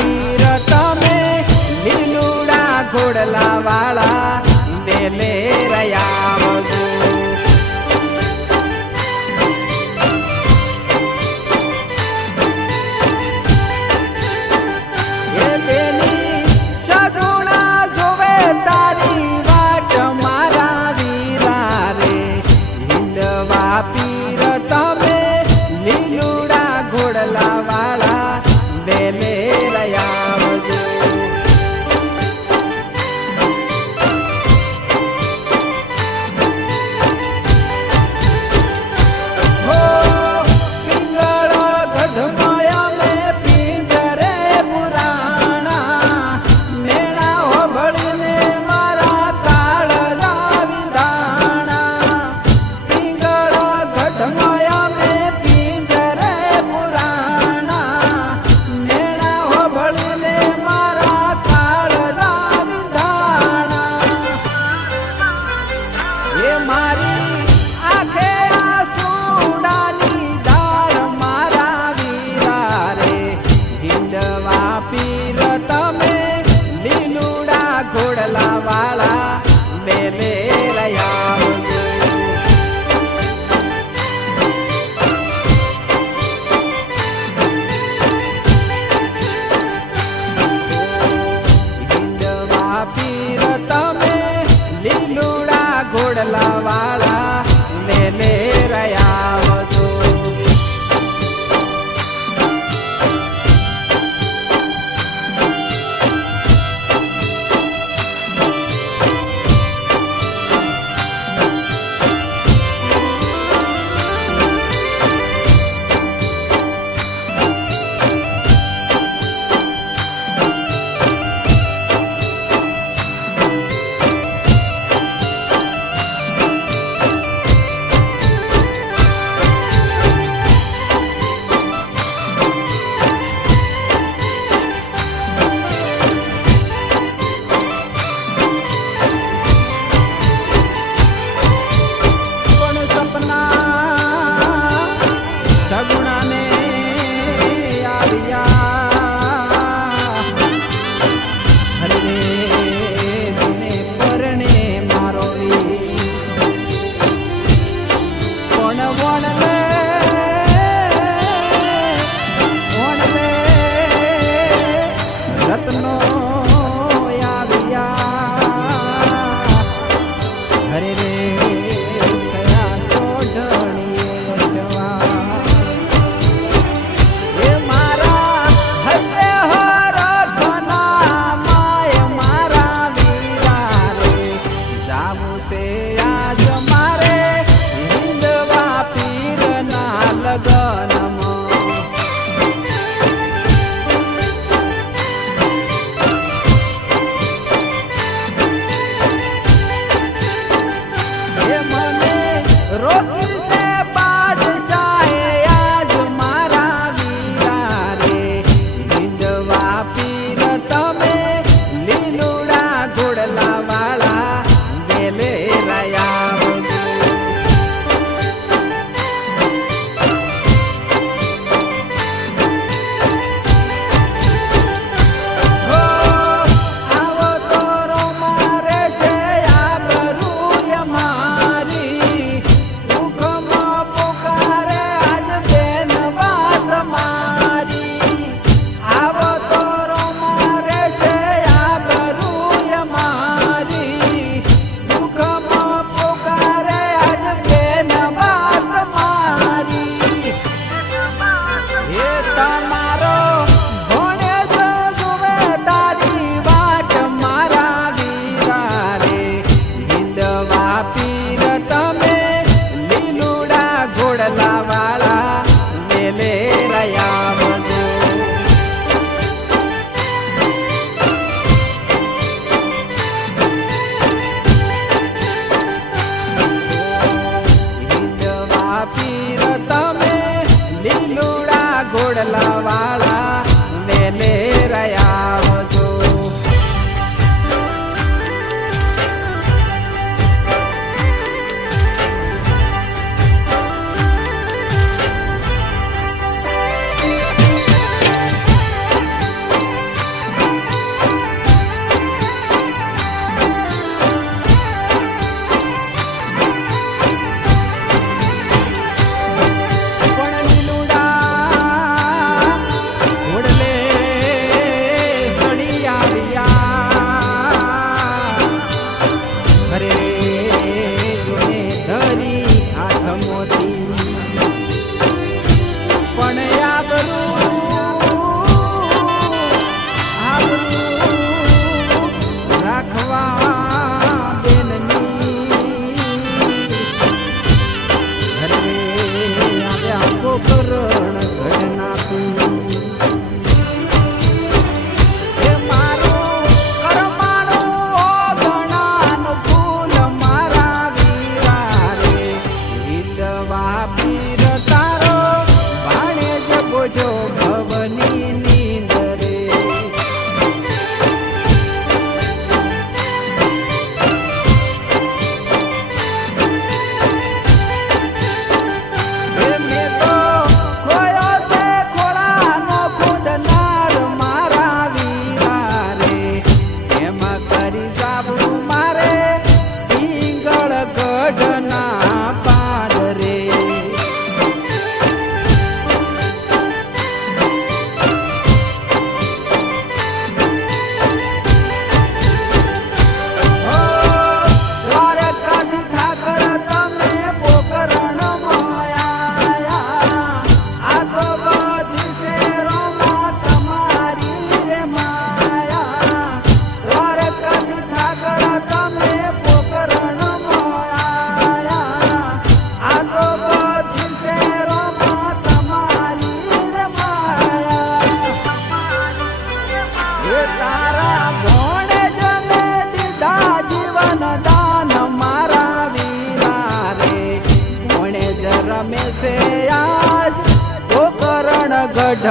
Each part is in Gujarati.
પીર તમે લીલુડા ઘોડલા વાળા વેલે વાળા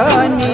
धनी